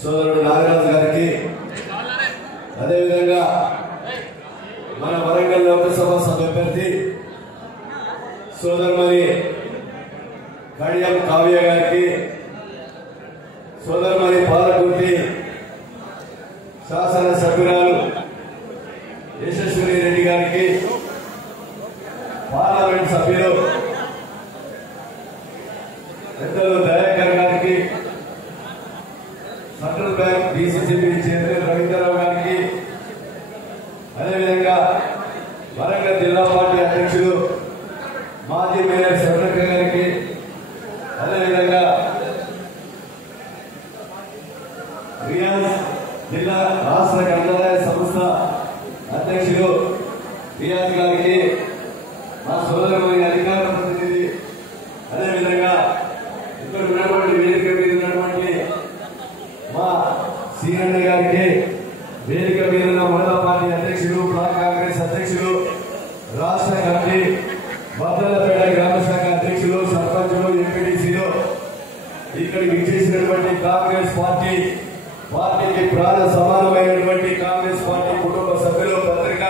సోదరుడు నాగరాజు గారికి అదేవిధంగా మన వరంగల్ లోకసభ సభ అభ్యర్థి సోదరుమణి కడియం కావ్య గారికి సోదరుమణి పాలకుర్తి శాసన సభ్యురాలు యశస్విని రెడ్డి గారికి పార్లమెంట్ సభ్యులు పెద్దలు దయాకర్ గారికి central bank DCCB chairman Ravindra Rao గారికి అదేవిధంగా వరంగల్ జిల్లా పార్టీ అధ్యక్షులు మాజీ మేయర్ శరణ గారికి అదేవిధంగా రియాజ్ జిల్లా రాష్ట్ర గ్రంథాలయ సంస్థ అధ్యక్షులు రియాజ్ గారికి మా సోదరుమణి అధికార ప్రతినిధి అదేవిధంగా ఇక్కడ ఉన్నటువంటి వేదిక మీద ఉన్నటువంటి మా సీనన్న గారికి వేదిక మీద ఉన్న మండల పార్టీ అధ్యక్షులు బ్లాక్ కాంగ్రెస్ అధ్యక్షులు రాష్ట్ర కమిటీ బద్దలపేట గ్రామ శాఖ అధ్యక్షులు సర్పంచులు ఎంపీటీసీలు ఇక్కడికి విచ్చేసినటువంటి కాంగ్రెస్ పార్టీకి ప్రాణ సమానమైనటువంటి కాంగ్రెస్ పార్టీ కుటుంబ సభ్యులు పత్రిక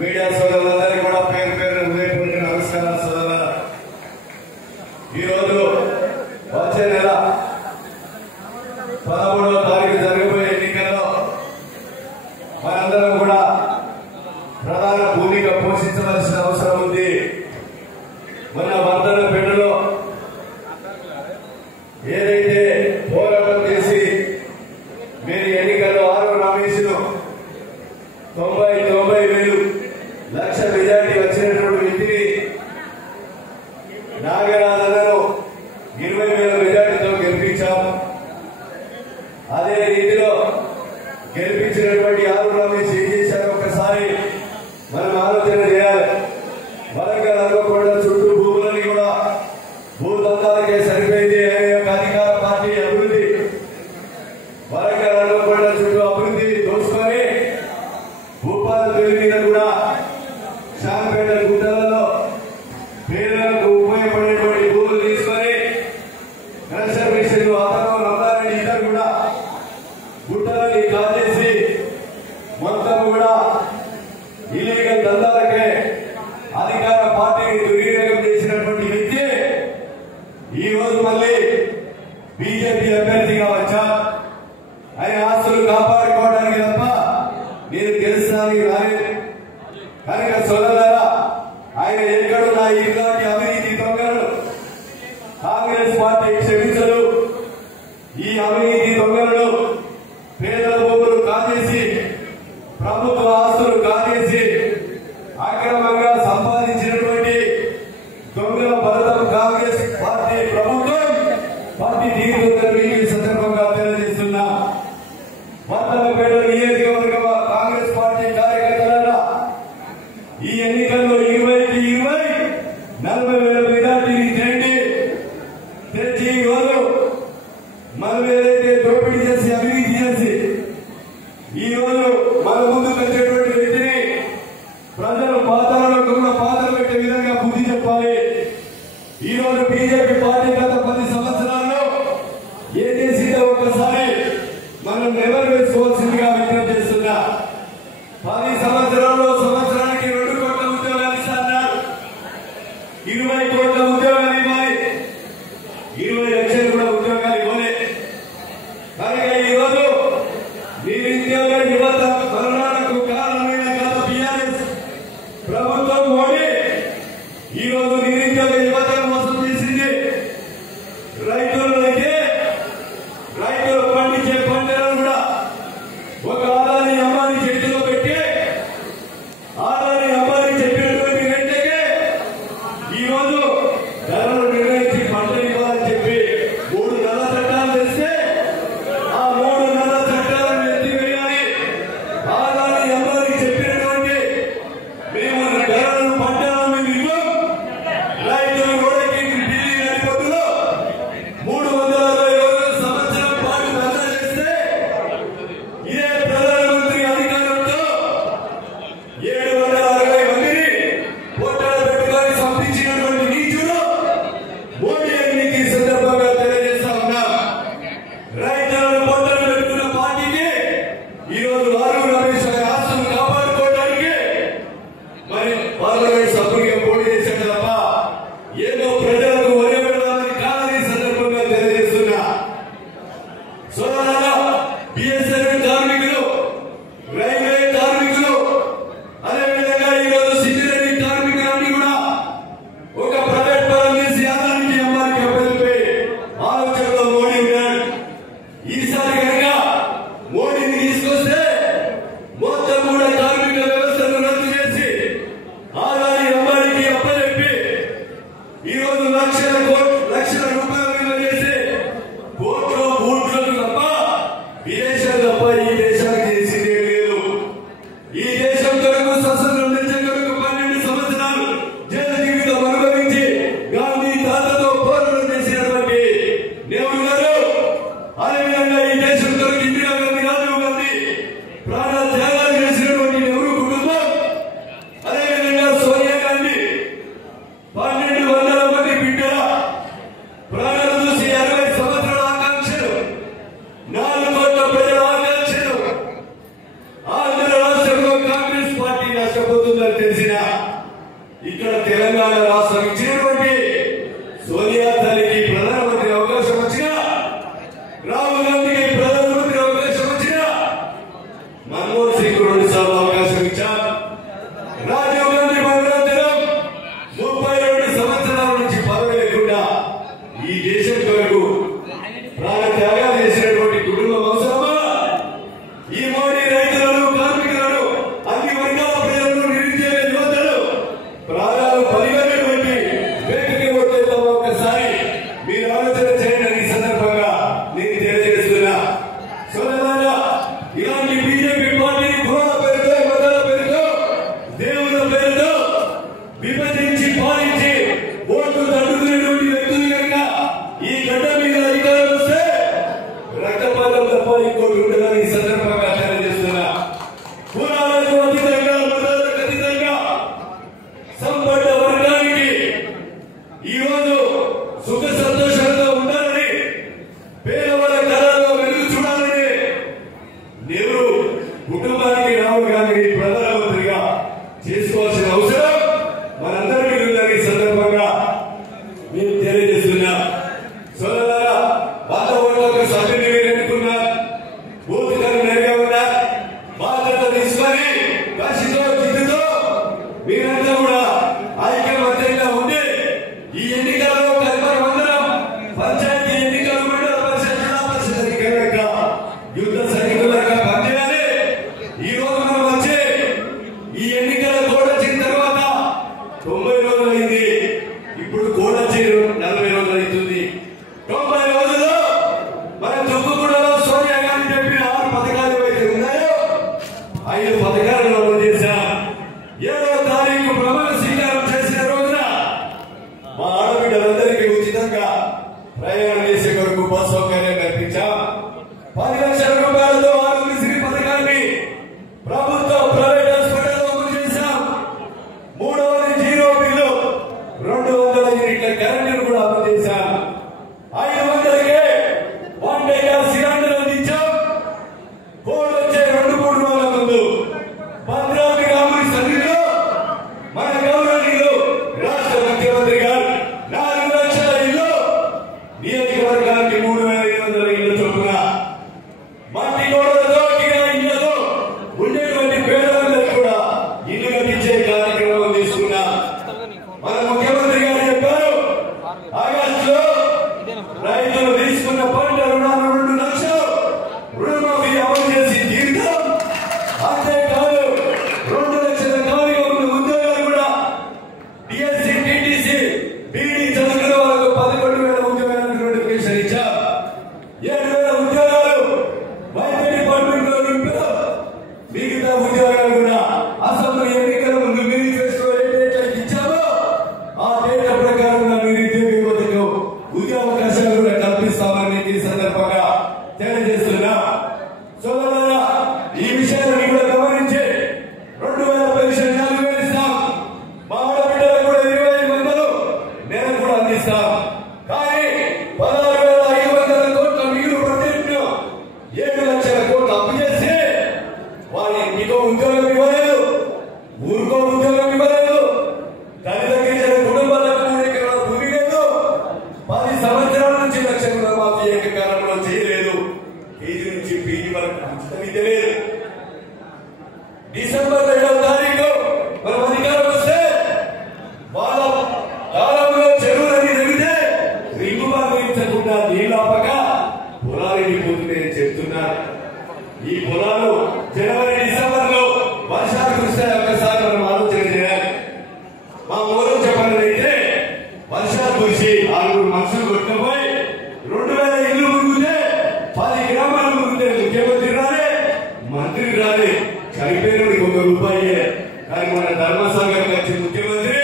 మీడియా సోదరులందరికీ కూడా పేరు పేరు హృదయపూర్వక నమస్కారాలు సోదరులారా. ఈరోజు వచ్చే నెల 13వ తారీఖు జరగబోయే ఎన్నికల్లో మనందరం కూడా ప్రధాన భూమిక పోషించవలసిన అవసరం ఉంది. మన వర్ధనపేటలో ఏదైతే పోరాటం చేసి మీరు ఎన్నికల్లో 6 నామినేషన్ 90,000 లక్ష మెజార్టీ వచ్చినటువంటి వ్యక్తిని నాగరాజులను 20,000 మెజార్టీతో గెలిపించాం. అదే రీతిలో గెలిపించినటువంటి 6 నామినేషన్ ఏం చేశారో ఒకసారి మనం ఆలోచన చేయాలి. వరంగల్ అనుకోకుండా చుట్టూ భూములని కూడా భూదందాలకే సరిపోయింది అనే ఒక అధికార పార్టీ అభివృద్ధి. వరంగల్ అనుకోకుండా చుట్టూ అభివృద్ధి దోసుకొని భూపాల మీద కూడా శాంపేట గుట్టలలో పేదలకు ఉపయోగపడేటువంటి భూములు తీసుకొని కన్సర్వేషన్ అతను నమ్మాలని ఇద్దరు కూడా గుట్టలని కాజేసి మొత్తం కూడా ఇల్లీగల్ దందాలకే అధికార పార్టీని దుర్వినియోగం చేసినటువంటి వ్యక్తి ఈ రోజు మళ్ళీ బీజేపీ అభ్యర్థిగా వచ్చా. ఆయన ఆస్తులు కాపాడుకోవడానికి తప్ప నేను గెలుస్తానికి రాలేదు. కనుక సోదరులారా, ఆయన ఎక్కడున్నా ఇలాంటి అవినీతి దొంగలు కాంగ్రెస్ పార్టీ క్షమించదు. ఈ అవినీతి దొంగలను పేదల భూములు కాజేసి ప్రభుత్వ ఆస్తులు కాజేసి అక్రమంగా సంపాదించినటువంటి దొంగల భరతం కాంగ్రెస్ పార్టీ ప్రభుత్వం పార్టీ తీరుతుందని ఈ సందర్భంగా తెలియజేస్తున్నా. వర్ధనపేట నియోజకవర్గ కాంగ్రెస్ పార్టీ కార్యకర్తలారా, ఈ ఎన్నికల్లో 20కి 20 40,000 మెజార్టీని తెచ్చి ఈ రోజు మనం ఏదైతే దోపిడీ చేసి అవినీతి చేసి ఈ రోజు మన ముందుకు వచ్చేటువంటి వ్యక్తిని ప్రజలు పాతాలలో కూడా పాత్ర పెట్టే విధంగా బుద్ధి చెప్పాలి. ఈ రోజు బీజేపీ పార్టీ గత 10 సంవత్సరాల్లో ఏం చేసిందో ఒకసారి మనం నెవరు వేసుకోవాల్సిందిగా విజ్ఞప్తి చేస్తున్నా. 10 సంవత్సరాల్లో సంవత్సరానికి 2 కోట్ల ఉద్యోగాలు ఇస్తున్నారు. 20 కోట్ల ఉద్యోగాలు ఇవ్వాలి. 20 లక్షలు కూడా ఉద్యోగాలు ఇవ్వలే. కనుక ఈ రోజు నిరుద్యోగ యువత మరణాలకు కారణమైన గత టీఆర్ఎస్ ప్రభుత్వం ఓడి ఈ రోజు నిరుద్యోగ యువతను మోసం చేసింది. రైతులు పండించే పంటలను కూడా పోవాలి, ఇంకోటి ఉంటుందని ఈ సందర్భంగా తెలియజేస్తున్నా. కులాలకు అతీతంగా, మతాలకు అతీతంగా సంపన్న వర్గానికి ఈరోజు సుఖ సంతోషంగా ఉండాలని, పేదవాళ్ళ కళలో వెలుగు చూడాలని నెహ్రూ కుటుంబానికి రాహుల్ గాంధీ ప్రధానమంత్రిగా చేసుకోవాల్సిన అవసరం మనందరికీ ఉందని ఈ సందర్భంగా మేము తెలియజేస్తున్నా. సోదరులారా, 100 ఓట్లకు సభ్యుని మీరు ఎన్నుకున్నారు, బూత్ కన్వీనర్గా ఉన్నారు. బాధ్యత తీసుకొని కసితో జిద్దుతో మీరంతా కూడా ఐకమత్యంగా ఉండి ఈ ఎన్నికల్లో కల్పనమందరం పంచాయతీ ఎన్నికలు, మండల పరిషత్, జిల్లా పరిషత్ ఎన్నికల యుద్ధ సైనికులుగా పనిచేయాలి. ఈ రోజు మనం వచ్చి ఈ ఎన్నికల కోడ్ వచ్చిన తర్వాత 90 రోజులు అయింది. ఇప్పుడు కోడ్ వచ్చి 40 రోజులు అవుతుంది. 90 రోజుల్లో మన తుక్కుగూడలో సోనియా గాంధీ చెప్పిన 6 పథకాలు ఏవైతే ఉన్నాయో 5 పథకాలను అమలు చేశాం. 7వ తారీఖు ప్రమాణ స్వీకారం చేసిన రోజున మా ఆడబిడ్డలందరికీ ఉచితంగా ప్రయాణం చేసే కొరకు బస్ సౌకర్యం కల్పించాం. 10 లక్షల రూపాయలతో ఆరోగ్యశ్రీ పథకాన్ని ప్రభుత్వ ప్రైవేట్ హాస్పిటల్లో అమలు చేశాం. 3వది జీరో బిల్లు, 200 యూనిట్ల కరెంటును కూడా అమలు చేశాం. 500కే 1 డే గ్యాస్ సిలిండర్ అందించాం. కోడ్ వచ్చే 2-3 రోజుల ముందు భద్రాద్రి రాముడి సన్నిధిలో మన గౌరవనీయులు రాష్ట్ర ముఖ్యమంత్రి గారు 4 లక్షల ఇల్లు, నియోజకవర్గానికి 3,500 ఇళ్ల చొప్పున మట్టి గోడలతో ఇళ్లతో ఉండేటువంటి పేదలందరికీ కూడా ఇల్లు కట్టించే కార్యక్రమం తీసుకున్నాం. మన ముఖ్యమంత్రి గారు చెప్పారు, ఆగస్టులో రైతులు తీసుకున్న పంట రుణాలు 2 లక్షలు రుణమాఫీ అమలు చేసి తీరుతాం. అంతేకాదు 2 లక్షల ఖాళీగా ఉన్న ఉద్యోగాలు కూడా డిఎస్సి, టీటీసీ, బీడీ చదువుకున్న వాళ్ళకు 11,000 ఉద్యోగాలకు నోటిఫికేషన్ ఇచ్చాం. 7,000 ఉద్యోగాలు వైద్య డిపార్ట్మెంట్ లో నింపాం. మిగతా ఉద్యోగాలు కూడా అసెంబ్లీ ఎన్నికల ముందు మేనిఫెస్టో ఏ డేట్లకు ఇచ్చామో ఆ డేట్ల ప్రకారం నిరుద్యోగ యువతకు ఉద్యోగ అవకాశాలు కూడా కల్పిస్తామని ఈ సందర్భంగా తెలియజేస్తున్నా. సోదరులారా, ఈ విషయాన్ని కూడా గమనించి 2,000 పెన్షన్ 4,000 ఇస్తాం. మా ఆడబిడ్డలకు కూడా 2,500 నెలకు కూడా అందిస్తాం. కానీ 16,500 కోట్ల మిగులు బడ్జెట్ను 7 లక్షల కోట్లు అప్పు చేసి వారికి మీకో ఉద్యోగం ఇవ్వలేదు, ఊరికో ఉద్యోగం ఇవ్వలేదు, దళిత గిరిజన కుటుంబాలకు 3 ఎకరాల భూమి లేదు, 10 సంవత్సరాల నుంచి లక్ష రుణమాఫీ ఏకకాలంలో చేయలేదు, కేజీ నుంచి పీజీ వరకు ఉచిత విద్య లేదు. డిసెంబర్ 2వ తారీఖు మనం అధికారం వస్తే వాళ్ళ కాలంలో చెరువులని తగ్గితే రింగు నిర్మించకుండా నీళ్ళాపక పొలాలు ఎండిపోతున్నాయని చెప్తున్నారు. ఈ పొలాలు జనవరి, డిసెంబర్ లో వర్షాలు కురిస్తే ఒక్కసారి మనం ఆలోచన చేయాలి. మా ఊరు చెప్పాలంటే వర్షాలు కురిసి 6 మనుషులు కొట్టుకుపోయి 2,000 ఇల్లు మురిగితే 10 గ్రామాలు మురిగితే ముఖ్యమంత్రి రాలే, మంత్రి రాలే, చనిపోయినోడికి ₹1. కానీ మన ధర్మసాగర్ వచ్చిన ముఖ్యమంత్రి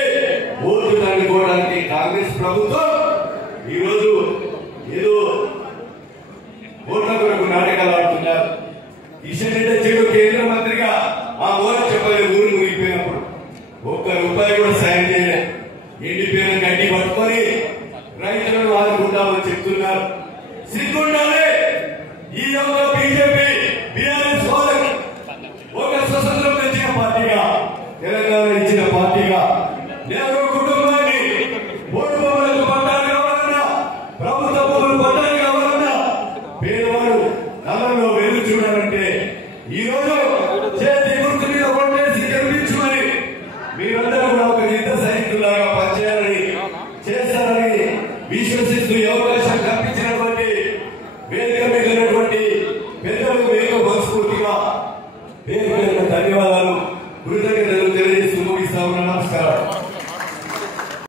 ఓట్లు తండుకోవడానికి కాంగ్రెస్ ప్రభుత్వం ఈరోజు ఏదో ఓట్ల కొరకు నాటకాలు ఆడుతున్నారు. కిషన్ రెడ్డి చెడు కేంద్ర మంత్రిగా ఆ ఊరు చెప్పలేదు. ఊరు మునిగిపోయినప్పుడు ₹1 కూడా సాయం చేయలేదు. ఎండిపోయిన గడ్డి పట్టుకొని రైతులను ఆదుకుంటామని చెప్తున్నారు. సిగ్గుండాలి. ఈ యొక్క బీజేపీ, బీఆర్ఎస్ వాళ్ళకి ఒక స్వతంత్రం తెచ్చిన పార్టీగా, తెలంగాణ ఇచ్చిన పార్టీగా నెహ్రూ కుటుంబాన్ని ఓటు భూములకు పట్టాలు కావాలన్నా, ప్రభుత్వ భూములు పట్టాలు కావాలన్నా, పేదవాడు నగరంలో వెలుగు చూడాలంటే ఈరోజు చేతి గుర్తు మీద ఓటేసి గెలిపించుమని మీరందరూ కూడా ఒక యుద్ధ సైనికులాగా పనిచేయాలని, చేస్తారని విశ్వసి